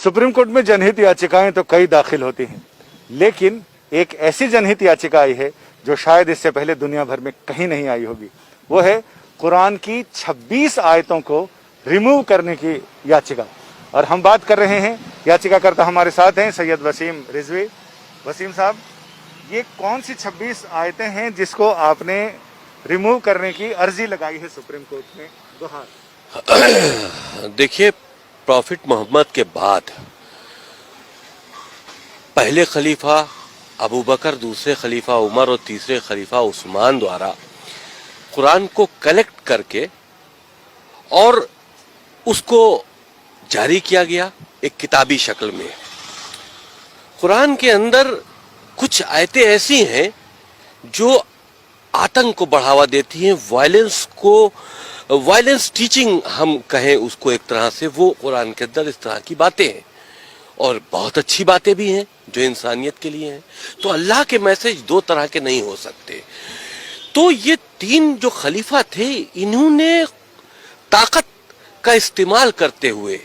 Supreme court में जनहित याचिकाएं तो कई दाखिल होती हैं, लेकिन एक ऐसी जनहित याचिका आई है जो शायद इससे पहले दुनिया भर में कहीं नहीं आई होगी। वो है कुरान की 26 आयतों को रिमूव करने की याचिका। और हम बात कर रहे हैं, याचिकाकर्ता हमारे साथ हैं सैयद वसीम रिजवी। वसीम साहब, ये कौन सी 26 आयतें हैं जिसको आपने रिमूव करने की अर्जी लगाई है सुप्रीम कोर्ट में? गुहार देखिए, प्रॉफिट मोहम्मद के बाद पहले खलीफा अबू बकर, दूसरे खलीफा उमर और तीसरे खलीफा उस्मान द्वारा कुरान को कलेक्ट करके और उसको जारी किया गया एक किताबी शक्ल में। कुरान के अंदर कुछ आयतें ऐसी हैं जो आतंक को बढ़ावा देती हैं, वायलेंस टीचिंग हम कहें उसको एक तरह से, वो कुरान के अंदर इस तरह की बातें हैं और बहुत अच्छी बातें भी हैं जो इंसानियत के लिए हैं। तो अल्लाह के मैसेज दो तरह के नहीं हो सकते। तो ये तीन जो खलीफा थे, इन्होंने ताकत का इस्तेमाल करते हुए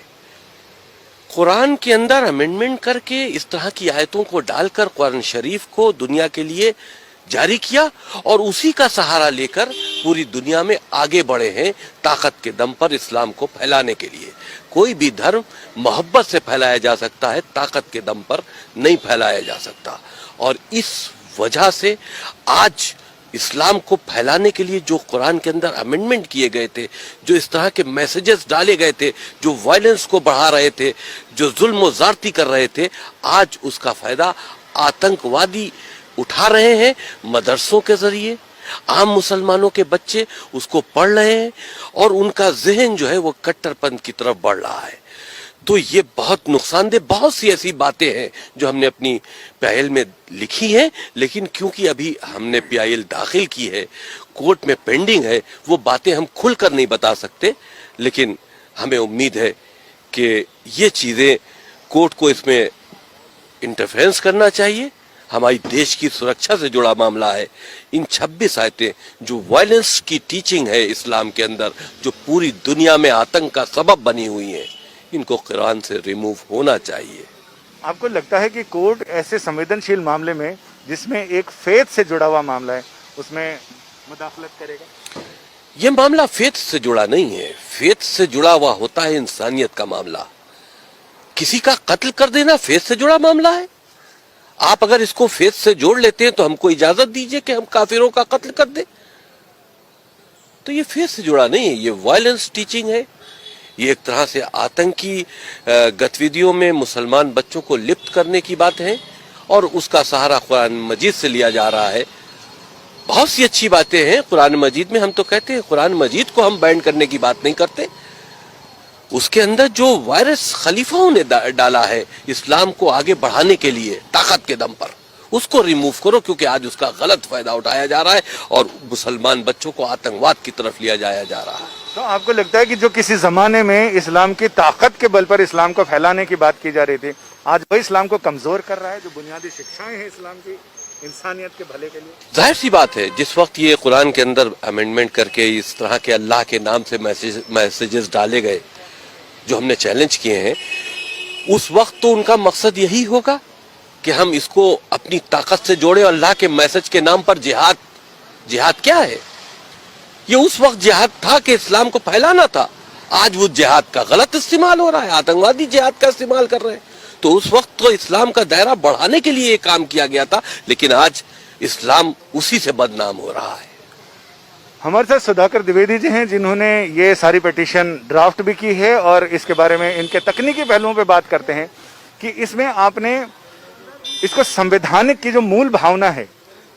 कुरान के अंदर अमेंडमेंट करके इस तरह की आयतों को डालकर कुरान शरीफ को दुनिया के लिए जारी किया और उसी का सहारा लेकर पूरी दुनिया में आगे बढ़े हैं ताकत के दम पर इस्लाम को फैलाने के लिए। कोई भी धर्म मोहब्बत से फैलाया जा सकता है, ताकत के दम पर नहीं फैलाया जा सकता। और इस वजह से आज इस्लाम को फैलाने के लिए जो कुरान के अंदर अमेंडमेंट किए गए थे, जो इस तरह के मैसेजेस डाले गए थे, जो वायलेंस को बढ़ा रहे थे, जो जुल्म और ज़्यादती कर रहे थे, आज उसका फायदा आतंकवादी उठा रहे हैं। मदरसों के जरिए आम मुसलमानों के बच्चे उसको पढ़ रहे हैं और उनका जहन जो है वो कट्टरपंथ की तरफ बढ़ रहा है। तो ये बहुत नुकसानदेह, बहुत सी ऐसी बातें हैं जो हमने अपनी पीआईएल में लिखी हैं, लेकिन क्योंकि अभी हमने पीआईएल दाखिल की है, कोर्ट में पेंडिंग है, वो बातें हम खुलकर नहीं बता सकते। लेकिन हमें उम्मीद है कि ये चीज़ें कोर्ट को इसमें इंटरफेरेंस करना चाहिए। हमारी देश की सुरक्षा से जुड़ा मामला है। इन 26 आयतें जो वायलेंस की टीचिंग है इस्लाम के अंदर, जो पूरी दुनिया में आतंक का सबब बनी हुई हैं, इनको कुरान से रिमूव होना चाहिए। आपको लगता है कि कोर्ट ऐसे संवेदनशील मामले में, जिसमें एक फेथ से जुड़ा हुआ मामला है, उसमें मुदाखलत करेगा? ये मामला फेथ से जुड़ा नहीं है। फेथ से जुड़ा हुआ होता है इंसानियत का मामला। किसी का कत्ल कर देना फेथ से जुड़ा मामला है। आप अगर इसको फेथ से जोड़ लेते हैं तो हमको इजाजत दीजिए कि हम काफिरों का कत्ल कर दें। तो ये फेथ से जुड़ा नहीं है, ये वायलेंस टीचिंग है। ये एक तरह से आतंकी गतिविधियों में मुसलमान बच्चों को लिप्त करने की बात है और उसका सहारा कुरान मजीद से लिया जा रहा है। बहुत सी अच्छी बातें हैं कुरान मजीद में। हम तो कहते हैं कुरान मजीद को हम बैन करने की बात नहीं करते। उसके अंदर जो वायरस खलीफाओं ने डाला है इस्लाम को आगे बढ़ाने के लिए ताकत के दम पर, उसको रिमूव करो, क्योंकि आज उसका गलत फायदा उठाया जा रहा है और मुसलमान बच्चों को आतंकवाद की तरफ लिया जाया जा रहा है। तो आपको लगता है कि जो किसी जमाने में इस्लाम की ताकत के बल पर इस्लाम को फैलाने की बात की जा रही थी, आज वही इस्लाम को कमजोर कर रहा है? जो बुनियादी शिक्षाएं हैं इस्लाम की इंसानियत के भले के लिए, जाहिर सी बात है, जिस वक्त ये कुरान के अंदर अमेंडमेंट करके इस तरह के अल्लाह के नाम से मैसेजेस डाले गए जो हमने चैलेंज किए हैं, उस वक्त तो उनका मकसद यही होगा कि हम इसको अपनी ताकत से जोड़े। अल्लाह के मैसेज के नाम पर जिहाद क्या है? ये उस वक्त जिहाद था कि इस्लाम को फैलाना था। आज वो जिहाद का गलत इस्तेमाल हो रहा है, आतंकवादी जिहाद का इस्तेमाल कर रहे हैं। तो उस वक्त तो इस्लाम का दायरा बढ़ाने के लिए ये काम किया गया था, लेकिन आज इस्लाम उसी से बदनाम हो रहा है। हमारे साथ सुधाकर द्विवेदी जी हैं, जिन्होंने ये सारी पिटीशन ड्राफ्ट भी की है और इसके बारे में इनके तकनीकी पहलुओं पे बात करते हैं कि इसमें आपने इसको संवैधानिक की जो मूल भावना है,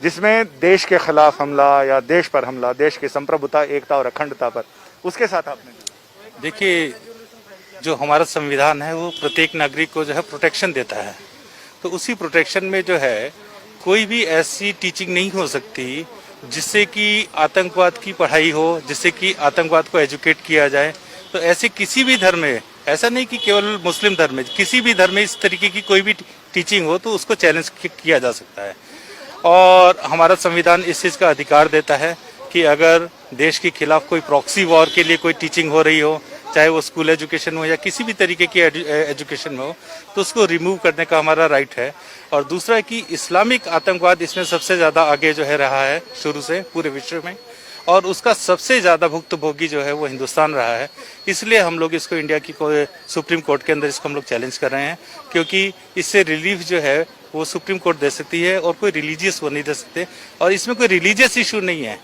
जिसमें देश के खिलाफ हमला या देश पर हमला, देश की संप्रभुता, एकता और अखंडता पर, उसके साथ आपने देखिए, जो हमारा संविधान है वो प्रत्येक नागरिक को जो है प्रोटेक्शन देता है। तो उसी प्रोटेक्शन में जो है कोई भी ऐसी टीचिंग नहीं हो सकती जिससे कि आतंकवाद की पढ़ाई हो, जिससे कि आतंकवाद को एजुकेट किया जाए। तो ऐसे किसी भी धर्म में, ऐसा नहीं कि केवल मुस्लिम धर्म में, किसी भी धर्म में इस तरीके की कोई भी टीचिंग हो तो उसको चैलेंज किया जा सकता है। और हमारा संविधान इस चीज़ का अधिकार देता है कि अगर देश के खिलाफ कोई प्रॉक्सी वॉर के लिए कोई टीचिंग हो रही हो चाहे वो स्कूल एजुकेशन हो या किसी भी तरीके की एजुकेशन में हो, तो उसको रिमूव करने का हमारा राइट है। और दूसरा है कि इस्लामिक आतंकवाद इसमें सबसे ज़्यादा आगे जो है रहा है शुरू से पूरे विश्व में, और उसका सबसे ज़्यादा भुक्तभोगी जो है वो हिंदुस्तान रहा है। इसलिए हम लोग इसको इंडिया की सुप्रीम कोर्ट के अंदर इसको हम लोग चैलेंज कर रहे हैं, क्योंकि इससे रिलीफ जो है वो सुप्रीम कोर्ट दे सकती है और कोई रिलीजियस वो नहीं दे सकते। और इसमें कोई रिलीजियस इशू नहीं है,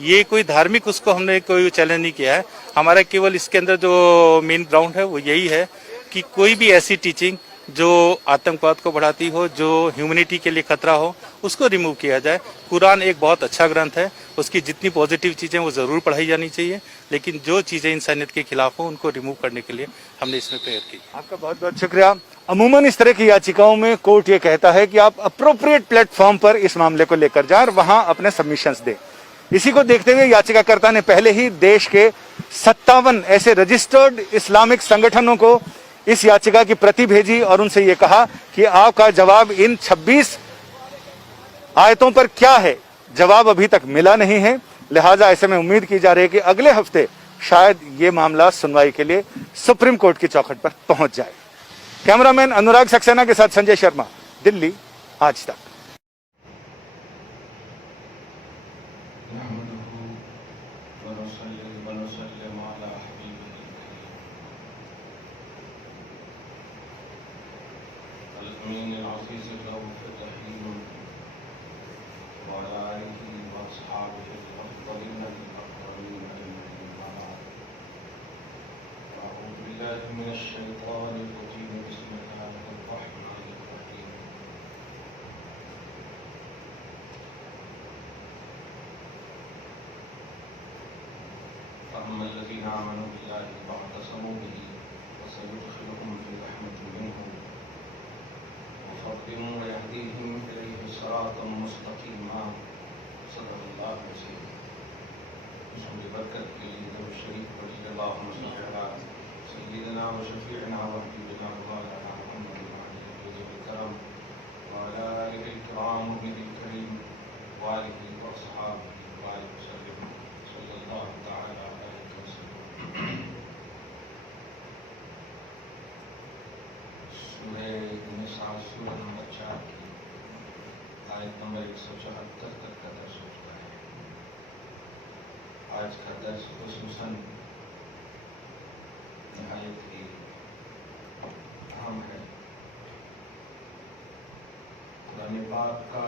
ये कोई धार्मिक उसको हमने कोई चैलेंज नहीं किया है। हमारा केवल इसके अंदर जो मेन ग्राउंड है वो यही है कि कोई भी ऐसी टीचिंग जो आतंकवाद को बढ़ाती हो, जो ह्यूमैनिटी के लिए खतरा हो, उसको रिमूव किया जाए। कुरान एक बहुत अच्छा ग्रंथ है, उसकी जितनी पॉजिटिव चीज़ें वो ज़रूर पढ़ाई जानी चाहिए, लेकिन जो चीज़ें इंसानियत के खिलाफ हो उनको रिमूव करने के लिए हमने इसमें प्रेयर की। आपका बहुत बहुत शुक्रिया। अमूमन इस तरह की याचिकाओं में कोर्ट ये कहता है कि आप अप्रोप्रिएट प्लेटफॉर्म पर इस मामले को लेकर जाएं और वहां अपने सबमिशंस दें। इसी को देखते हुए याचिकाकर्ता ने पहले ही देश के 57 ऐसे रजिस्टर्ड इस्लामिक संगठनों को इस याचिका की प्रति भेजी और उनसे ये कहा कि आपका जवाब इन 26 आयतों पर क्या है, जवाब अभी तक मिला नहीं है। लिहाजा ऐसे में उम्मीद की जा रही है कि अगले हफ्ते शायद ये मामला सुनवाई के लिए सुप्रीम कोर्ट की चौखट पर पहुंच जाए। कैमरामैन अनुराग सक्सेना के साथ संजय शर्मा, दिल्ली, आज तक। الذين آمنوا بالله واعتصموا به وسيدخلهم في رحمة منه وفضل ويهديهم إليه صراطا مستقيما صدق الله العظيم. بسم برکت کے لیے درود شریف پڑھیے. اللهم صل على سيدنا وشفيعنا وحبيبنا مولانا محمد وعلى الكرم وعلى آله الكرام وبه الكريم وآله وأصحابه وآله وسلم صلى الله تعالى عليه وسلم. سورہ نساء سورہ نمبر 4 کی آیت نمبر 174 تک کا درس ہو چکا ہے. آج کا درس خصوصاً نہایت ہی اہم ہے. قرآن پاک کا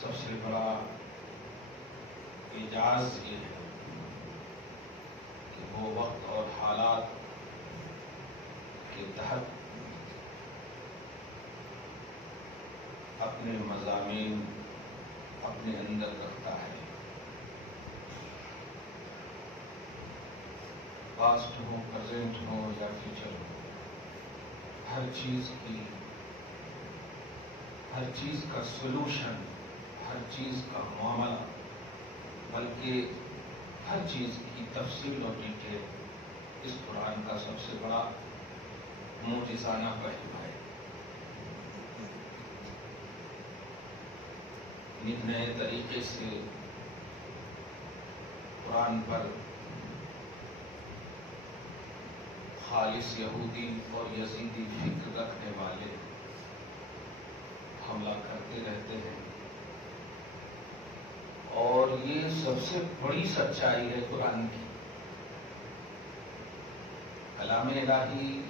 سب سے بڑا اعجاز یہ ہے کہ وہ وقت اور حالات کے تحت اپنے مضامین اپنے اندر رکھتا ہے. پاسٹ ہو، پریزنٹ ہو یا فیوچر ہو، ہر چیز کا سولوشن، ہر چیز کا معاملہ، بلکہ ہر چیز کی تفصیل اور ڈیٹیل اس قرآن کا سب سے بڑا معجزانہ پہلو ہے. نئے طریقے سے قرآن پر خالص یہودی اور یزیدی فکر رکھنے والے حملہ کرتے رہتے ہیں، اور یہ سب سے بڑی سچائی ہے قرآن کی. کلام الہی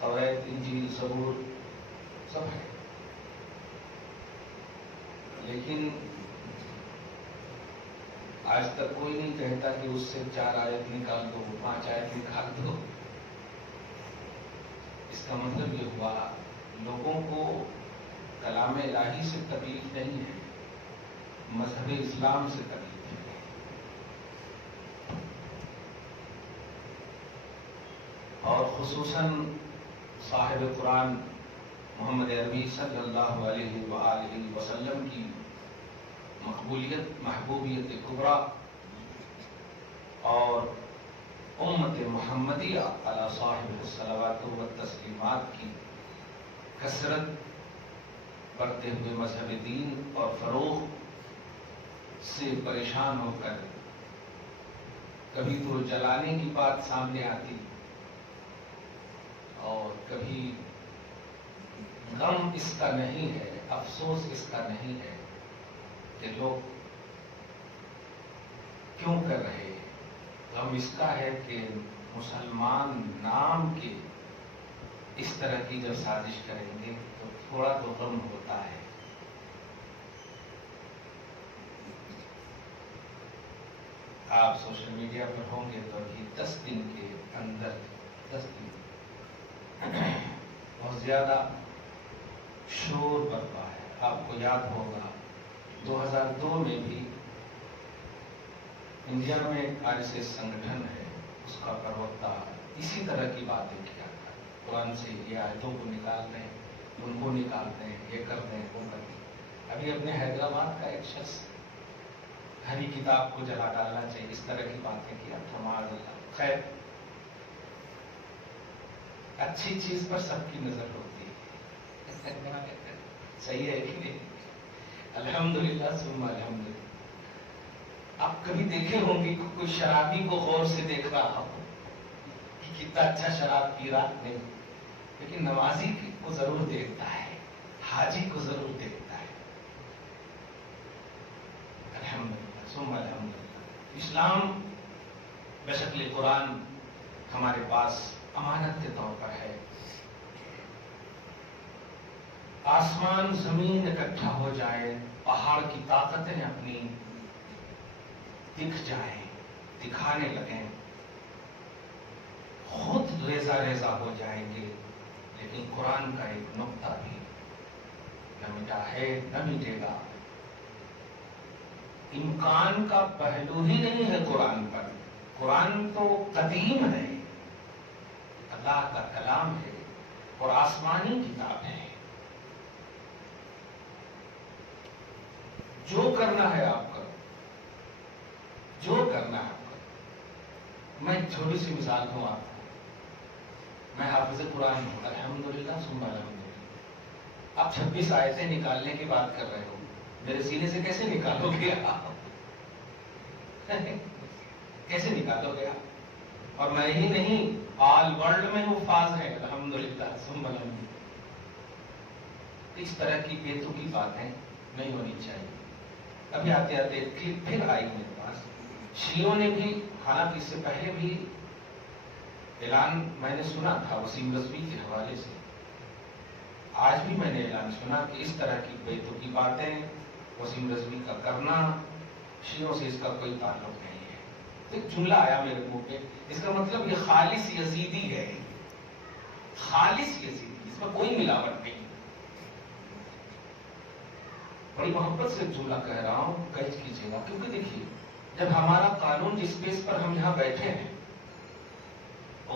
توریت، انجیل، زبور سب ہے، لیکن آج تک کوئی نہیں کہتا کہ اس سے 4 آیت نکال دو، 5 آیت نکال دو. اس کا مطلب یہ ہوا لوگوں کو کلام الہی سے تکلیف نہیں ہے، مذہب اسلام سے تکلیف ہے. اور خصوصاً صاحب قرآن محمد عربی صلی اللہ علیہ وآلہ وسلم کی مقبولیت، محبوبیت کبریٰ اور امت محمدیہ علی صاحب الصلوات والتسلیمات کی کثرت بڑھتے ہوئے مذہب دین اور فروغ سے پریشان ہو کر کبھی تو جلانے کی بات سامنے آتی اور کبھی غم اس کا نہیں ہے، افسوس اس کا نہیں ہے کہ لوگ کیوں کر رہے ہیں، غم اس کا ہے کہ مسلمان نام کے اس طرح کی جب سازش کریں گے تو تھوڑا تو غم ہوتا ہے۔ آپ سوشل میڈیا پر ہوں گے تو ابھی 10 دن کے اندر 10 دن بہت زیادہ شور برپا ہے۔ آپ کو یاد ہوگا 2002 میں بھی انڈیا میں ایک RSS سنگٹھن ہے، اس کا پروکتا اسی طرح کی باتیں کیا تھا، قرآن سے یہ آیتوں کو نکال دیں، ان کو نکال دیں، یہ کر دیں، وہ کر دیں۔ ابھی اپنے حیدرآباد کا ایک شخص ہری کتاب کو جلا ڈالنا چاہیے، اس طرح کی باتیں کیا تھا، معاذ اللہ۔ خیر، اچھی چیز پر سب کی نظر ہوتی ہے، صحیح ہے کہ نہیں؟ الحمدللہ ثم الحمدللہ۔ آپ کبھی دیکھے ہوں گے کہ کوئی شرابی کو غور سے دیکھ رہا ہو کہ کتنا اچھا شراب پی رہا نہیں، لیکن نمازی کو ضرور دیکھتا ہے، حاجی کو ضرور دیکھتا ہے۔ الحمدللہ ثم الحمدللہ۔ اسلام بشکل قرآن ہمارے پاس امانت کے طور پر ہے۔ آسمان زمین اکٹھا ہو جائے، پہاڑ کی طاقتیں اپنی دکھ جائیں، دکھانے لگیں، خود ریزہ ریزہ ہو جائیں گے، لیکن قرآن کا ایک نقطہ بھی نہ مٹا ہے نہ مٹے گا۔ امکان کا پہلو ہی نہیں ہے قرآن پر۔ قرآن تو قدیم ہے، اللہ کا کلام ہے اور آسمانی کتاب ہے۔ جو کرنا ہے آپ کرو، جو کرنا ہے آپ کرو۔ میں ایک چھوٹی سی مثال دوں آپ کو۔ میں حافظ قرآن ہوں، الحمدللہ ثم الحمدللہ۔ آپ 26 آیتیں نکالنے کی بات کر رہے ہو، میرے سینے سے کیسے نکالو گے آپ؟ کیسے نکالو گے آپ؟ اور میں ہی نہیں، آل ورلڈ میں حفاظ ہے، الحمدللہ ثم الحمدللہ۔ اس طرح کی بے تکی باتیں نہیں ہونی چاہیے۔ ابھی آتے آتے پھر آئی میرے پاس، شیعوں نے بھی، حالانکہ اس سے پہلے بھی اعلان میں نے سنا تھا وسیم رضوی کے حوالے سے، آج بھی میں نے اعلان سنا کہ اس طرح کی بے تکی باتیں وسیم رضوی کا کرنا شیعوں سے اس کا کوئی تعلق نہیں ہے۔ ایک جملہ آیا میرے منہ پہ، اس کا مطلب یہ خالص یزیدی ہے، خالص یزیدی، اس میں کوئی ملاوٹ نہیں۔ بڑی محبت سے جملہ کہہ رہا ہوں، کیچ کیجیے گا، کیونکہ دیکھیے جب ہمارا قانون جس بیس پر ہم یہاں بیٹھے ہیں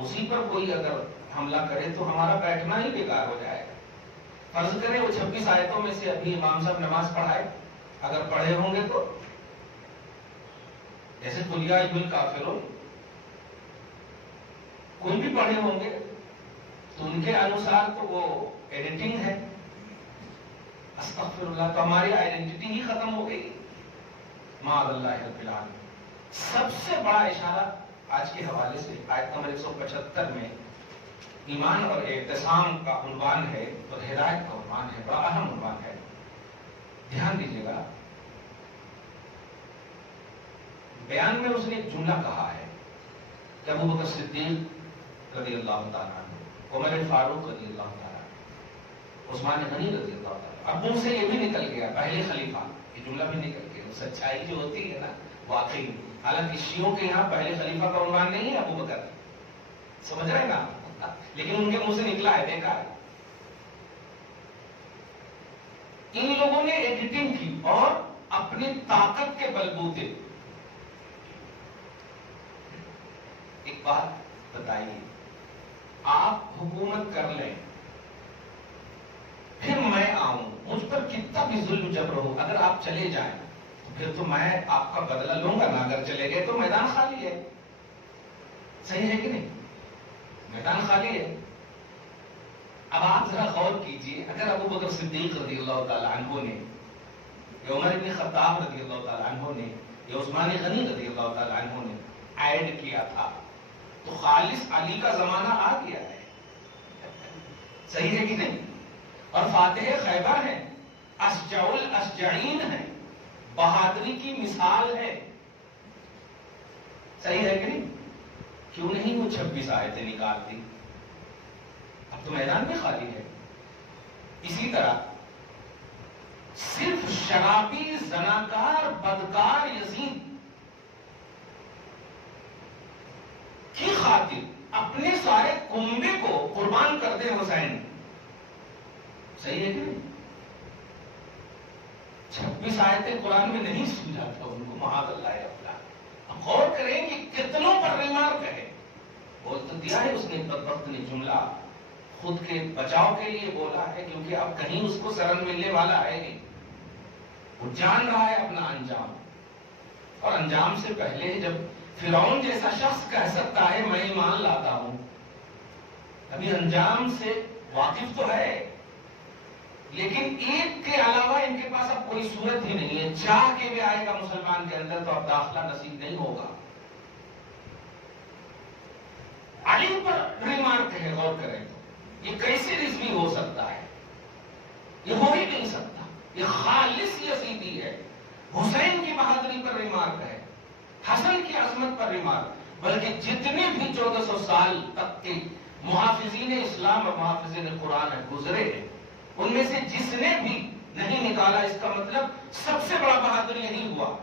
اسی پر کوئی اگر حملہ کرے تو ہمارا بیٹھنا ہی بیکار ہو جائے گا۔ فرض کریں وہ 26 آیتوں میں سے ابھی امام صاحب نماز پڑھائے، اگر پڑھے ہوں گے تو جیسے قل یا ایھا الکافرون کوئی بھی پڑھے ہوں گے تو ان کے انوسار تو وہ ایڈیٹنگ ہے، استغفر اللہ، تو ہماری آئیڈینٹی ہی ختم ہو گئی، معاذ اللہ رب العالمین۔ سب سے بڑا اشارہ آج کے حوالے سے آیت نمبر 175 میں ایمان اور اعتصام کا عنوان ہے اور ہدایت کا عنوان ہے، بڑا اہم عنوان ہے، دھیان دیجیے گا۔ بیان میں اس نے ایک جملہ کہا ہے کہ ابو بکر صدیق رضی اللہ تعالیٰ عنہ، عمر فاروق رضی اللہ تعالیٰ عنہ، عثمان غنی رضی اللہ تعالیٰ عنہ، اب ان سے یہ بھی نکل گیا پہلے خلیفہ، یہ جملہ بھی نکل گیا۔ سچائی جو ہوتی ہے نا واقعی، حالانکہ شیعوں کے یہاں پہلے خلیفہ کا عنوان نہیں ہے ابو بکر، سمجھ رہے نا، لیکن ان کے منہ سے نکلا ہے، دیکھا ہے۔ ان لوگوں نے ایڈیٹنگ کی اور اپنی طاقت کے بلبوتے ایک بات بتائیے، آپ حکومت کر لیں پھر میں آؤں، مجھ پر کتنا بھی ظلم جبر ہو، اگر آپ چلے جائیں تو پھر تو میں آپ کا بدلہ لوں گا نا، اگر چلے گئے تو میدان خالی ہے، صحیح ہے کہ نہیں؟ میدان خالی ہے۔ اب آپ ذرا غور کیجئے، اگر ابو بکر صدیق رضی اللہ تعالیٰ عنہ نے، یا عمر بن خطاب رضی اللہ تعالیٰ عنہ نے، یا عثمان غنی رضی اللہ تعالیٰ عنہ نے ایڈ کیا تھا، تو خالص علی کا زمانہ آ گیا ہے، صحیح ہے کہ نہیں؟ اور فاتح خیبر ہیں، اشجع الاشجعین ہیں، بہادری کی مثال ہے، صحیح ہے کہ نہیں؟ کیوں نہیں وہ 26 آیتیں نکالتی؟ اب تو میدان میں خالی ہے۔ اسی طرح صرف شرابی، زناکار، بدکار یزید کی خاطر اپنے سارے کنبے کو قربان کر دے حسین، صحیح ہے کہ نہیں؟ 26 آیتیں قرآن میں نہیں سمجھاتا ان کو، معاذ اللہ اپنا۔ ہم غور کریں کہ کتنوں پر ریمارک ہے، بول تو دیا ہے اس نے بدبخت نے جملہ، خود کے بچاؤ کے لیے بولا ہے، کیونکہ اب کہیں اس کو سرن ملنے والا ہے نہیں، وہ جان رہا ہے اپنا انجام، اور انجام سے پہلے جب فرعون جیسا شخص کہہ سکتا ہے میں ایمان لاتا ہوں، ابھی انجام سے واقف تو ہے، لیکن ایک کے علاوہ ان کے پاس اب کوئی صورت ہی نہیں ہے، چاہ کے بھی آئے گا مسلمان کے اندر تو اب داخلہ نصیب نہیں ہوگا۔ علی پر ریمارک ہے، غور کریں تو یہ کیسے رضوی ہو سکتا ہے؟ یہ ہو ہی نہیں سکتا، یہ خالص یزیدی ہے۔ حسین کی بہادری پر ریمارک ہے، حسن کی عظمت پر ریمارک، بلکہ جتنے بھی 1400 سال تک کے محافظین اسلام اور محافظین قرآن گزرے ہیں، ان میں سے جس نے بھی نہیں نکالا، اس کا مطلب سب سے بڑا بہادر یہی ہوا۔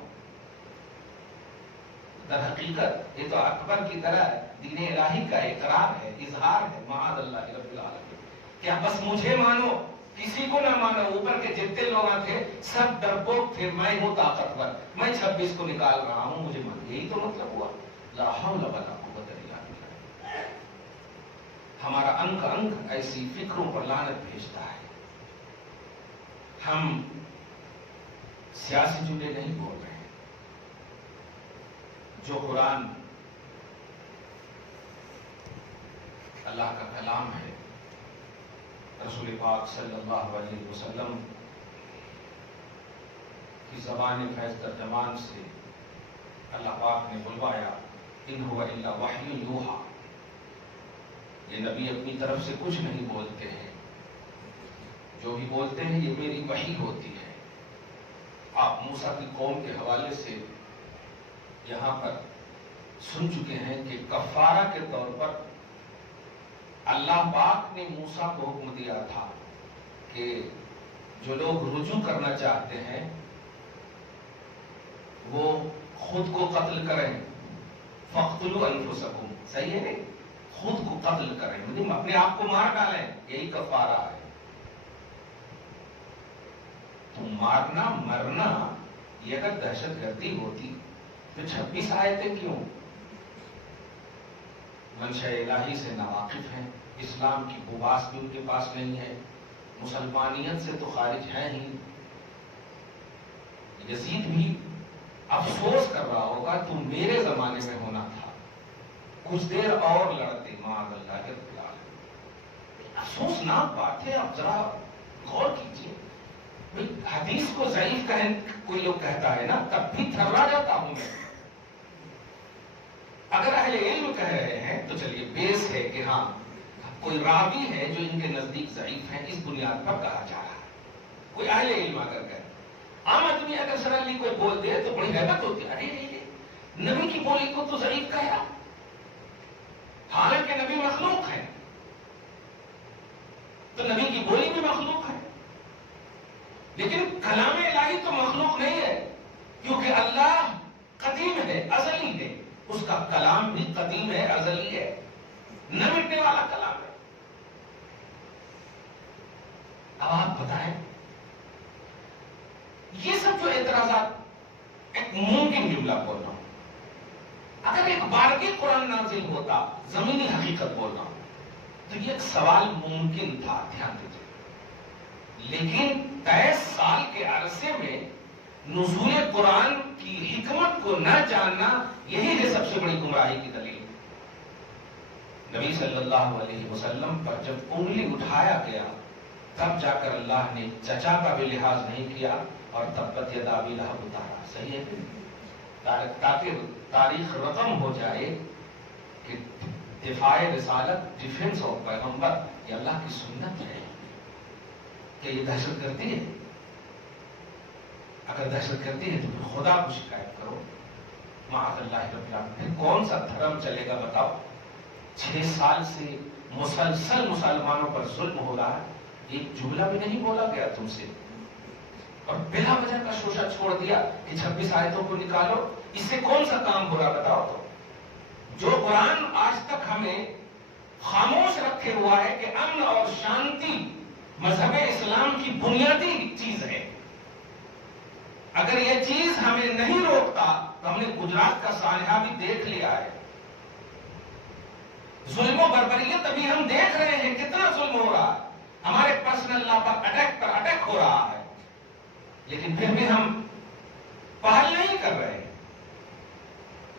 در حقیقت یہ تو اکبر کی طرح دین الہی کا اقرار ہے، اظہار ہے، معاذ اللہ رب العالمین۔ کیا بس مجھے مانو، کسی کو نہ مانو، اوپر کے جتنے لوگ تھے سب ڈرپوک تھے، میں ہوں طاقتور، میں 26 کو نکال رہا ہوں، مجھے مان، یہی تو مطلب ہوا۔ لا حول ولا قوت الا باللہ۔ ہمارا انک انک ایسی فکروں پر لعنت بھیجتا ہے۔ ہم سیاسی جملے نہیں بول رہے ہیں، جو قرآن اللہ کا کلام ہے، رسول پاک صلی اللہ علیہ وسلم کی زبان فیض ترجمان سے اللہ پاک نے بلوایا، ان هو الا وحی یوحی، یہ نبی اپنی طرف سے کچھ نہیں بولتے ہیں، جو بھی بولتے ہیں یہ میری وحی ہوتی ہے۔ آپ موسیٰ کی قوم کے حوالے سے یہاں پر سن چکے ہیں کہ کفارہ کے طور پر اللہ پاک نے موسیٰ کو حکم دیا تھا کہ جو لوگ رجوع کرنا چاہتے ہیں وہ خود کو قتل کریں، فَاقْتُلُوا أَنفُسَكُمْ، صحیح ہے نہیں؟ خود کو قتل کریں، مطلب اپنے آپ کو مار ڈالیں، یہی کفارہ ہے۔ تو مارنا مرنا یہ اگر دہشت گردی ہوتی تو 26 آیتیں کیوں؟ منشا الہی سے ناواقف ہیں، اسلام کی بوباس بھی ان کے پاس نہیں ہے، مسلمانیت سے تو خارج ہے ہی۔ یزید بھی افسوس کر رہا ہوگا تو میرے زمانے میں ہونا تھا، کچھ دیر اور لڑتے، معاذ اللہ کے خلاف۔ افسوسناک بات ہے، اب ذرا غور کیجیے، حدیث کو ضعیف کہیں کوئی لوگ کہتا ہے نا، تب بھی تھرا جاتا ہوں میں۔ اگر اہل علم کہہ رہے ہیں تو چلیے بیس ہے کہ ہاں کوئی راوی ہے جو ان کے نزدیک ضعیف ہیں، اس بنیاد پر کہا جا رہا ہے۔ کوئی اہل علم اگر کہے، عام آدمی اگر سرلی کوئی بول دے تو بڑی حیرت ہوتی ہے، ارے نبی کی بولی کو تو ضعیف کہا، حالانکہ نبی مخلوق ہے، تو نبی کی بولی بھی مخلوق ہے، لیکن کلام الہی تو مخلوق نہیں ہے، کیونکہ اللہ قدیم ہے، ازلی ہے، اس کا کلام بھی قدیم ہے، ازلی ہے، نہ مٹنے والا کلام ہے۔ اب آپ بتائیں، یہ سب جو اعتراضات، ایک ممکن جملہ بول رہا ہوں، اگر ایک بار کے قرآن نازل ہوتا، زمینی حقیقت بول رہا ہوں، تو یہ ایک سوال ممکن تھا، دھیان دیجیے، لیکن 23 سال کے عرصے میں نزول قرآن کی حکمت کو نہ جاننا، یہی ہے سب سے بڑی گمراہی کی دلیل۔ نبی صلی اللہ علیہ وسلم پر جب انگلی اٹھایا گیا، تب جا کر اللہ نے چچا کا بھی لحاظ نہیں کیا اور تبت یدا ابی لہب اتارا، صحیح ہے کہ نہیں؟ ताकि तारीख रकम हो जाए कि दिफाए रिसालत, डिफेंस ऑफ पैगंबर, ये अल्लाह की सुन्नत है। कि ये दहशत गर्दी है? अगर दहशत गर्दी है तो फिर खुदा को शिकायत करो। माअल्लाह रब्बिल आलमीन, कौन सा धर्म चलेगा बताओ? 6 साल से मुसलसल मुसलमानों पर जुल्म हो रहा है, एक जुमला भी नहीं बोला गया तुमसे, और बिना वजह का शोषा छोड़ दिया कि 26 आयतों को निकालो। इससे कौन सा काम बुरा बताओ? तो जो कुरान आज तक हमें खामोश रखे हुआ है कि अमन और शांति मजहब इस्लाम की बुनियादी चीज है, अगर ये चीज हमें नहीं रोकता तो हमने गुजरात का सानहा भी देख लिया है। जुल्म और बर्बरियत अभी हम देख रहे हैं, कितना जुल्म हो रहा है, हमारे पर्सनल लॉ पर अटैक हो रहा है, लेकिन फिर भी हम पहल नहीं कर रहे हैं।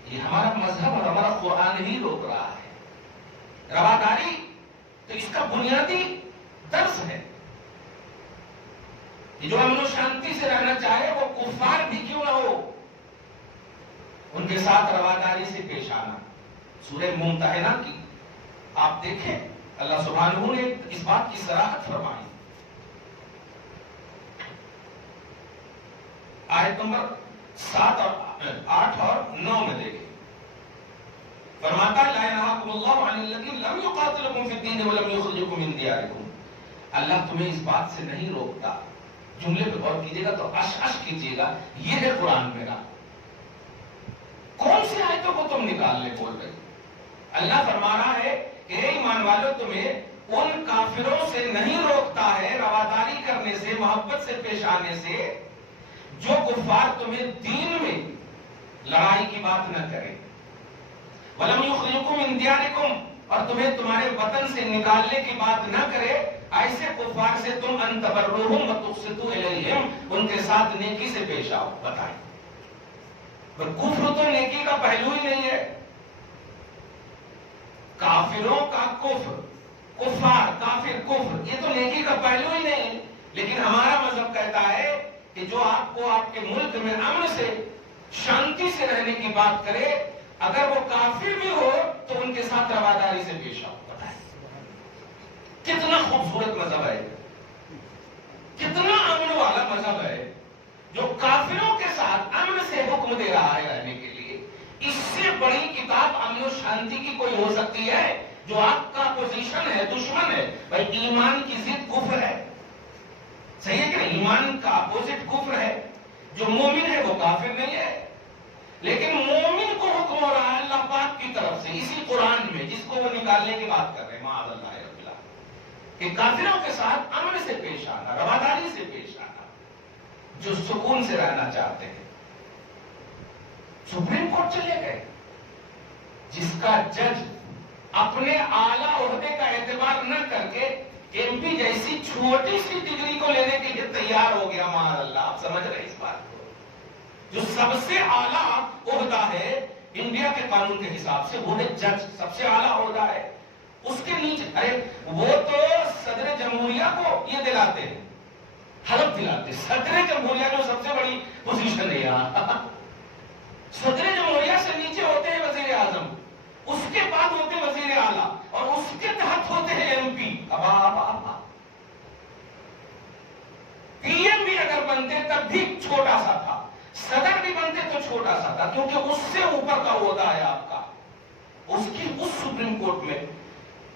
ये हमारा मजहब और हमारा कुरान ही रोक रहा है। रवादारी तो इसका बुनियादी दर्स है। ये जो अमन शांति से रहना चाहे वो कुफार भी क्यों ना हो, उनके साथ रवादारी से पेश आना। सूरह मुमतहिना की आप देखें, अल्लाह सुब्हानहू ने इस बात की सराहत फरमाई। आयत नंबर 7 और 8 और 9 में देखें, फरमाता है ला यनहाकुमुल्लाहु अनिल लज़ीना लम युक़ातिलुकुम फ़िद्दीन व लम युख़रिजुकुम मिन दियारिकुम। अल्लाह तुम्हें इस बात से नहीं रोकता। जुमले पे गौर कीजिएगा तो अश कीजिएगा, ये है कुरान मेरा। कौन सी आयतों को तुम निकालने बोल रहे? अल्लाह फरमा रहा है कि ईमान वालों, तुम्हें उन काफिरों से नहीं रोकता है रवादारी करने से, मोहब्बत से पेश आने से, जो कुफार तुम्हें दीन में लड़ाई की बात न करे। वलम युख़रिजुकुम मिन दियारिकुम, और तुम्हें तुम्हारे वतन से निकालने की बात न करे। ऐसे कुफार से तुम अन तबर्रुहुम व तुक़सितू इलैहिम, उनके साथ नेकी से पेश आओ। बताएं, कुफ्र तो नेकी का पहलू ही नहीं है। काफिरों का कुफ्र, कुफार, काफिर, कुफ्र, ये तो नेकी का पहलू ही नहीं है। लेकिन हमारा मजहब कहता है कि जो आपको आपके मुल्क में अमन से, शांति से रहने की बात करे, अगर वो काफिर भी हो तो उनके साथ रवादारी से पेश आओ। बताएं, कितना खूबसूरत मजहब है, कितना अमन वाला मजहब है, जो काफिरों के साथ अमन से हुक्म दे रहा है रहने के लिए। इससे बड़ी किताब अमन और शांति की कोई हो सकती है? जो आपका पोजीशन है, दुश्मन है, भाई ईमान की जिद कुफ्र है, सही है कि नहीं? ईमान का अपोजिट कुफ्र है। जो मोमिन है वो काफिर नहीं है, लेकिन मोमिन को हुक्म हो रहा है अल्लाह पाक की तरफ से इसी कुरान में, जिसको वो निकालने की बात कर रहे हैं, माअल्लाह रब्बिल आलमीन, कि काफिरों के साथ अमन से पेश आना, रवादारी से पेश आना, जो सुकून से रहना चाहते हैं। सुप्रीम कोर्ट चले गए, जिसका जज अपने आला ओहदे का एतबार न करके एमपी जैसी छोटी सी डिग्री को लेने के लिए तैयार हो गया। माअल्लाह, आप समझ रहे इस बात को? जो सबसे आला ओहदा है इंडिया के कानून के हिसाब से, वो है जज, सबसे आला ओहदा है। उसके नीचे, अरे वो तो सदर जमहूरिया को ये दिलाते हैं, हलफ दिलाते। सदर जमहूरिया जो सबसे बड़ी पोजीशन है यहाँ, सदर जमहूरिया से नीचे होते हैं वजीर आजम, उसके बाद होते वजीर आला, और उसके तहत होते हैं एमपी। पीएम भी अगर बनते तब भी छोटा सा था, सदर भी बनते तो छोटा सा था, क्योंकि उससे ऊपर का ओहदा है आपका। उसकी उस सुप्रीम कोर्ट में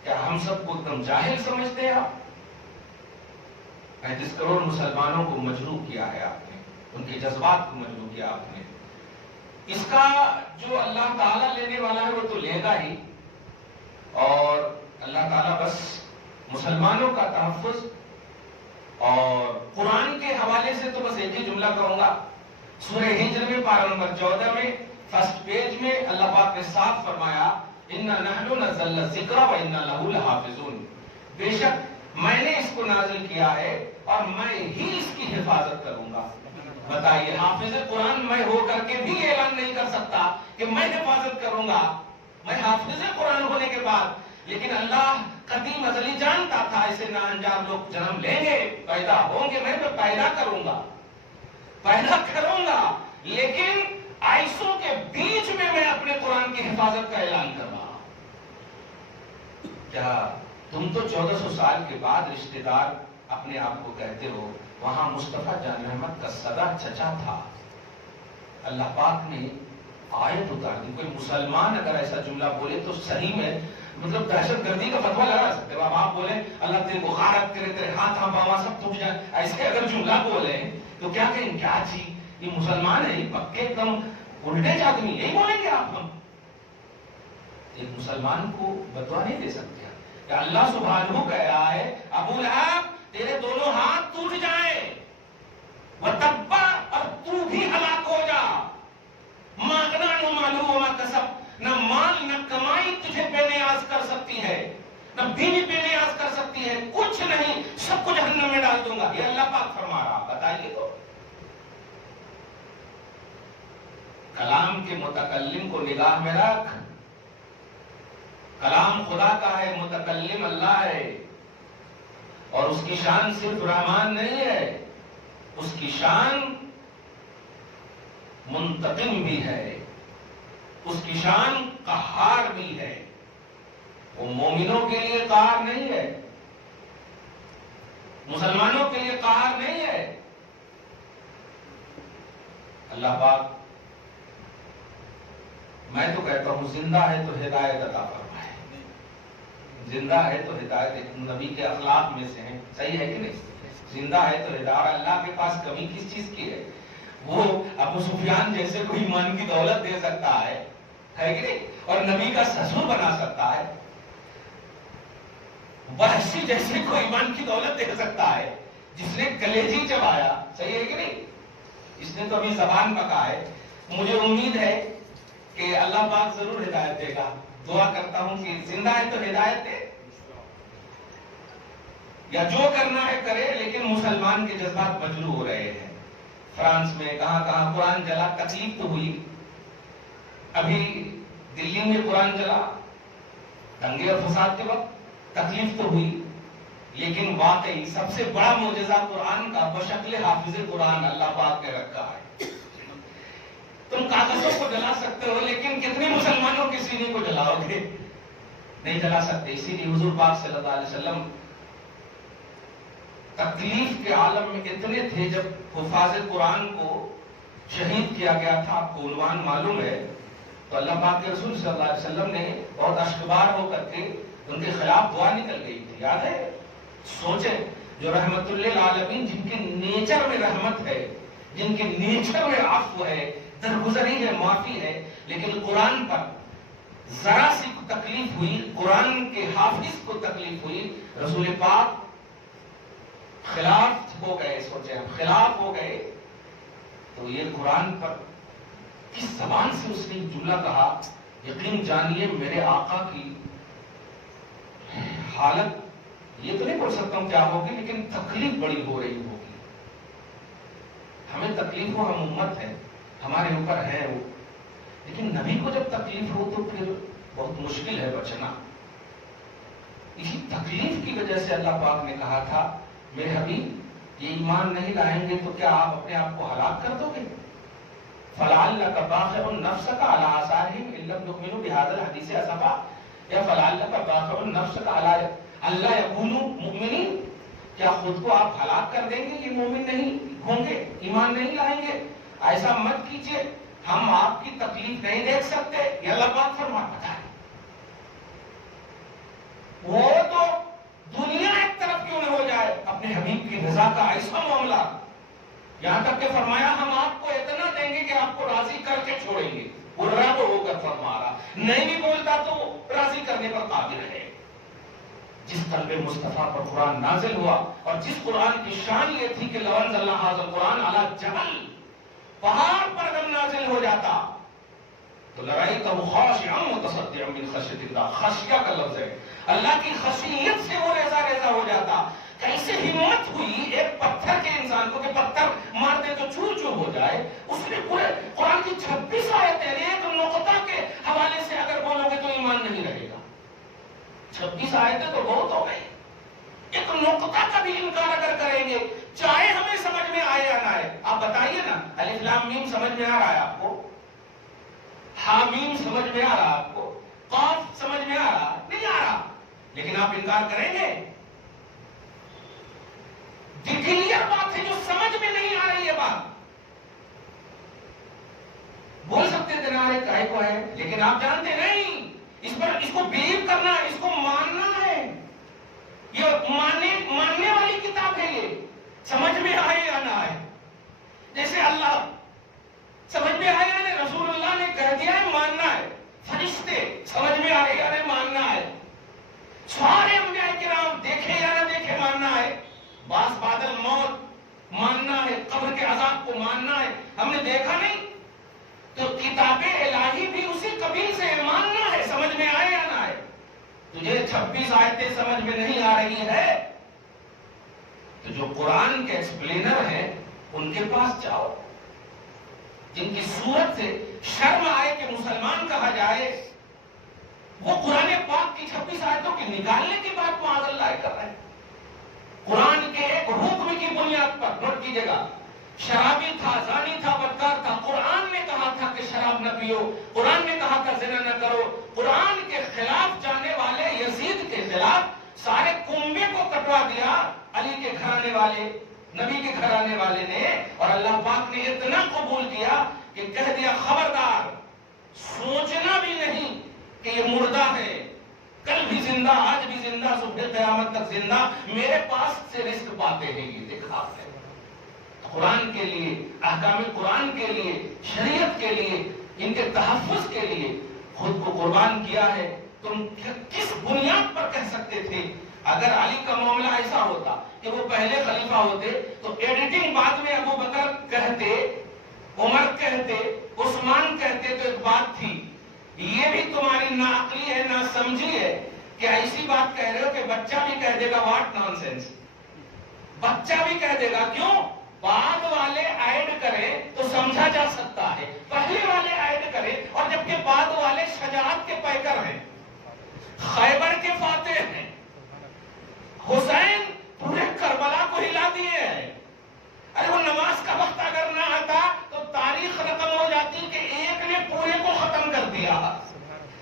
क्या हम सबको एकदम जाहिल समझते हैं आप? 35 करोड़ मुसलमानों को मजरूह किया है आपने, उनके जज्बात को मजरूह किया आपने। इसका जो अल्लाह ताला लेने वाला है वो तो लेगा ही, और अल्लाह ताला बस मुसलमानों का तहफ्फुज। और कुरान के हवाले से तो बस एक ही जुमला कहूंगा, सूरह हिज्र में पारा नंबर 14 में फर्स्ट पेज में अल्लाह पाक ने साफ फरमाया, इन्ना नहनु नज़्ज़लना ज़िक्रा व इन्ना लहू लहाफ़िज़ून, बेशक मैंने इसको नाजिल किया है और मैं ही इसकी हिफाजत करूंगा। बताइए, हाफिज कुरान मैं हो करके भी ऐलान नहीं कर सकता कि मैं हिफाजत करूंगा, मैं हाफिज कुरान होने के बाद। लेकिन अल्लाह कदीम अज़ली जानता था ऐसे नाअंजाम लोग जन्म लेंगे, पैदा होंगे, मैं पैदा करूंगा। लेकिन आयसों के बीच में मैं अपने कुरान की हिफाजत का ऐलान कर रहा हूं। क्या तुम तो 1400 साल के बाद रिश्तेदार अपने आप को कहते हो, वहां मुस्तफा जान अहमद का सदा चचा था। अल्लाह पाक ने आयत उतार दी। कोई मुसलमान अगर ऐसा जुमला बोले तो सही में मतलब दहशतगर्दी का फतवा लगा सकते हो। अब आप बोले अल्लाह तेरे को गारत करे, तेरे हाथ पांव सब टूट जाए, ऐसे अगर जुमला बोले तो क्या कहें, क्या चीज ये मुसलमान है, पक्के एकदम उल्टे आदमी, यही बोलेंगे आप। हम एक मुसलमान को बदवा नहीं दे सकते। अल्लाह सुब्हानहू कहा है अबू लहब तेरे दोनों हाथ टूट जाए, वह तब्बा और तू भी हलाक हो जा। मांगना न मालूम व कसब, न माल न कमाई तुझे बेनियाज कर सकती है, न बीवी बेनियाज कर सकती है, कुछ नहीं, सबको जहन्नम में डाल दूंगा। ये अल्लाह पाक फरमा रहा। बताइए तो कलाम के मुतकल्लिम को निगाह में रख। कलाम खुदा का है, मुतकल्लिम अल्लाह है, और उसकी शान सिर्फ रहमान नहीं है, उसकी शान मुंतकिम भी है, उसकी शान कहार भी है। वो मोमिनों के लिए कहार नहीं है, मुसलमानों के लिए कहार नहीं है। अल्लाह पाक, मैं तो कहता हूं जिंदा है तो हिदायत अता फरमाए। जिंदा है तो हिदायत एक नबी के अखलाक में से है, सही है कि नहीं। जिंदा है तो हिदायत। अल्लाह के पास कमी किस चीज की है। वो अबू सुफियान जैसे कोई ईमान की दौलत दे सकता है कि नहीं, और नबी का ससुर बना सकता है। वहशी जैसे कोई ईमान की दौलत दे सकता है जिसने कलेजी चबाया, सही है कि नहीं। इसने तो अभी जबान पका है। मुझे उम्मीद है कि अल्लाह पाक जरूर हिदायत देगा। दुआ करता हूं कि जिंदा है तो हिदायत दे, या जो करना है करे, लेकिन मुसलमान के जज्बात मजरू हो रहे हैं। फ्रांस में कहां कहां कुरान जला, तकलीफ तो हुई। अभी दिल्ली में कुरान जला, दंगे और फसाद के वक्त तकलीफ तो हुई, लेकिन वाकई सबसे बड़ा मोजज़ा कुरान का बशक्ल हाफिज़ कुरान अल्लाह पाक ने रखा है। तुम कागजों को जला सकते हो, लेकिन कितने मुसलमानों के सीने को जलाओगे? नहीं जला सकते। इसीलिए हुजूर पाक सल्लल्लाहु अलैहि वसल्लम तकलीफ के आलम में इतने थे। जब हुफाज़ कुरान को शहीद किया गया था, आपको उन्वान मालूम है, तो अल्लाह पाक के रसूल सल्लल्लाहु अलैहि वसल्लम ने बहुत अश्कबार होकर के उनके खिलाफ दुआ निकल गई थी, याद है। सोचें, जो रहमतुल लिल आलमीन, जिनके नेचर में रहमत है, जिनके नेचर में आफू है, दरगुजरी है, माफी है, लेकिन कुरान पर जरा सी तकलीफ हुई, कुरान के हाफिज को तकलीफ हुई, रसूल पाक खिलाफ हो गए। सोचे हम खिलाफ हो गए, तो ये कुरान पर किस जबान से उसने जुमला कहा, यकीन जानिए मेरे आका की हालत ये तो नहीं बोल सकता हूं क्या होगी, लेकिन तकलीफ बड़ी हो रही होगी। हमें तकलीफ हो, हम उम्मत है, हमारे ऊपर है वो, लेकिन नबी को जब तकलीफ हो तो फिर बहुत मुश्किल है बचना। इसी तकलीफ की वजह से अल्लाह पाक ने कहा था, मेरे हबीब ये ईमान नहीं लाएंगे तो क्या आप अपने आप को हलाक कर दोगे? फलाल्लका बाखिउन नफ्सका अला आसारिहिम इन लम युमिनू बिहाज़ल हदीस असफा, या फलाल्लका बाखिउन नफ्सका अला अल्ला यकूनू मुमिनीन, क्या खुद को आप हलाक कर देंगे, ये मोमिन नहीं होंगे, ईमान नहीं लाएंगे? ऐसा मत कीजिए, हम आपकी तकलीफ नहीं देख सकते, ये अल्लाह पाक फरमाता है। वो तो दुनिया एक तरफ क्यों न हो जाए, अपने हबीब की रजा का ऐसा मामला, यहां तक कि फरमाया हम आपको इतना देंगे कि आपको राजी करके छोड़ेंगे। वो रब होकर फरमा रहा, नहीं भी बोलता तो राजी करने पर काबिल है। जिस कल्बे मुस्तफा पर कुरान नाजिल हुआ, और जिस कुरान की शान ये थी कि लवन ज़ल्ला हाज़ल कुरान अला जबल, पहाड़ पर अगर नाजिल हो जाता तो लराइतहु खाशिअन मुतसद्दिअन मिन खश्यतिल्लाह। खशिया का लफ्ज है, अल्लाह की खशियत से वो रेजा रेजा हो जाता। कैसे हिम्मत हुई एक पत्थर के इंसान को कि पत्थर मार दे तो चूर चूर हो जाए। उसने पूरे कुरान की 26 आयतें एक नुक्ता के हवाले से अगर बोलोगे तो ईमान नहीं रहेगा। 26 आयतें तो बहुत हो गई, एक नुक्ता का भी इनकार अगर करेंगे, चाहे हमें समझ में आए या ना आए। आप बताइए ना, अलिफ लाम मीम समझ में आ रहा है आपको? حامیم سمجھ میں آ رہا آپ کو؟ قاف سمجھ میں آ رہا؟ نہیں آ رہا، لیکن آپ انکار کریں گے؟ کلیئر بات ہے، جو سمجھ میں نہیں آ رہی ہے بات بول سکتے تھے نعرے کاہے کو ہے، لیکن آپ جانتے نہیں اس پر، اس کو بلیو کرنا، اس کو ماننا ہے. یہ ماننے والی کتاب ہے، یہ سمجھ میں آئے یا نہ آئے. جیسے اللہ سمجھ میں آئے یا نہیں، رسول اللہ نے کہہ دیا ہے ماننا ہے. فرشتے سمجھ میں آئے یا نہیں ماننا ہے. سارے انبیاء کرام دیکھے یا نہ دیکھے ماننا ہے. بعض بادل موت ماننا ہے، قبر کے عذاب کو ماننا ہے. ہم نے دیکھا نہیں تو کتاب الہی بھی اسی قبیل سے ماننا ہے، سمجھ میں آئے یا نہ آئے. تجھے 26 آیتیں سمجھ میں نہیں آ رہی ہے تو جو قرآن کے ایکسپلینر ہیں ان کے پاس جاؤ، جن کی صورت سے شرم آئے کہ مسلمان کہا جائے. وہ قرآن پاک کی 26 آیتوں کی نکالنے کی بات معاذ اللہ کر رہے ہیں. قرآن کے ایک حکم کی بنیاد پر، نوٹ کیجئے گا، شرابی تھا، زانی تھا، بدکار تھا، قرآن نے کہا تھا کہ شراب نہ پیو، قرآن نے کہا تھا زنا نہ کرو. قرآن کے خلاف جانے والے یزید کے خلاف سارے کنبے کو کٹوا دیا علی کے گھرانے والے، نبی کے گھرانے والے نے. اور اللہ پاک نے اتنا قبول کیا کہ کہہ دیا خبردار، سوچنا بھی نہیں کہ یہ مردہ ہے، کل بھی زندہ، آج بھی زندہ، صبح قیامت تک زندہ، میرے پاس سے رزق پاتے ہیں. یہ دیکھا ہے قرآن کے لیے، احکام قرآن کے لیے، شریعت کے لیے، ان کے تحفظ کے لیے خود کو قربان کیا ہے. تم کس بنیاد پر کہہ سکتے تھے؟ اگر علی کا معاملہ ایسا ہوتا کہ وہ پہلے خلیفہ ہوتے تو ایڈیٹنگ بعد میں ابو بکر کہتے، عمر کہتے، عثمان کہتے تو ایک بات تھی. یہ بھی تمہاری ناعقلی ہے، نہ سمجھی ہے کہ ایسی بات کہہ رہے ہو کہ بچہ بھی کہہ دے گا واٹ نان سینس. بچہ بھی کہہ دے گا. کیوں؟ بعد والے ایڈ کریں تو سمجھا جا سکتا ہے، پہلے والے ایڈ کریں. اور جبکہ بعد والے شجاعت کے پیکر ہیں، خیبر کے فاتح ہیں، حسین پورے کربلا کو ہلا دیے ہیں. ارے وہ نماز کا وقت اگر نہ آتا تو تاریخ ختم ہو جاتی کہ ایک نے پورے کو ختم کر دیا.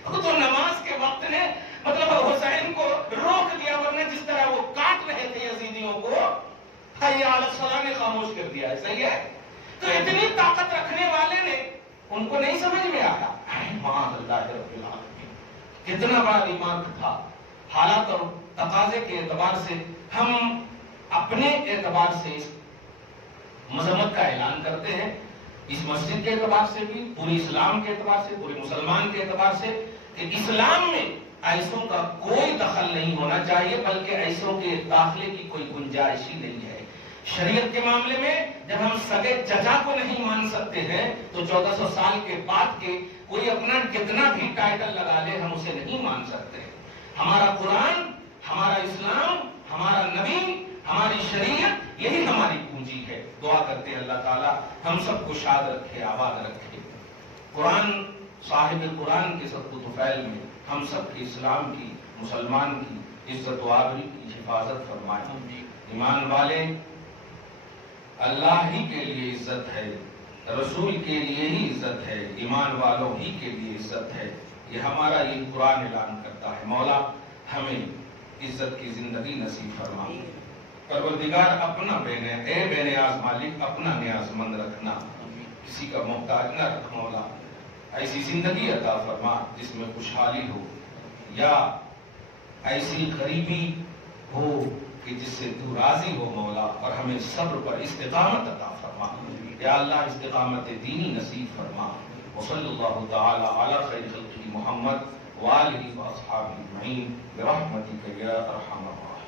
تو نماز کے وقت نے مطلب حسین کو روک دیا، ورنہ جس طرح وہ کاٹ رہے تھے یزیدیوں کو، حی علی الصلاۃ نے خاموش کر دیا ہے. صحیح ہے؟ تو اتنی طاقت رکھنے والے نے ان کو نہیں سمجھ میں آیا. معاذ اللہ رب العالمین، کتنا بڑا ایمان تھا. حالات اور تقاضے کے اعتبار سے ہم اپنے اعتبار سے اس مذمت کا اعلان کرتے ہیں، اس مسجد کے اعتبار سے بھی، پوری اسلام کے اعتبار سے، پورے مسلمان کے اعتبار سے، کہ اسلام میں ایسوں کا کوئی دخل نہیں ہونا چاہیے، بلکہ ایسوں کے داخلے کی کوئی گنجائش ہی نہیں ہے. شریعت کے معاملے میں جب ہم سگے چچا کو نہیں مان سکتے ہیں تو 1400 سال کے بعد کے کوئی اپنا کتنا بھی ٹائٹل لگا لے ہم اسے نہیں مان سکتے. ہمارا قرآن، ہمارا اسلام، ہمارا نبی، ہماری شریعت، یہی ہماری پونجی ہے. دعا کرتے ہیں اللہ تعالیٰ ہم سب کو شاد رکھے، آباد رکھے. قرآن، صاحب قرآن کے سب طفیل میں ہم سب کی، اسلام کی، مسلمان کی عزت و آبرو کی حفاظت فرمائے. ایمان والے، اللہ ہی کے لیے عزت ہے، رسول کے لیے ہی عزت ہے، ایمان والوں ہی کے لیے عزت ہے. یہ ہمارا یہ قرآن اعلان کرتا ہے. مولا ہمیں عزت کی زندگی نصیب فرما. پروردگار اپنا بے نیاز مالک اپنا نیاز مند رکھنا، کسی کا محتاج نہ رکھ. مولا ایسی زندگی عطا فرما جس میں خوشحالی ہو، یا ایسی غریبی ہو کہ جس سے تو راضی ہو. مولا اور ہمیں صبر پر استقامت عطا فرما. یا اللہ استقامت دینی نصیب فرما. وصلی اللہ تعالی علی خیر خلقہ محمد وآلہ واصحابہ اجمعین برحمتک یا ارحم الراحمین.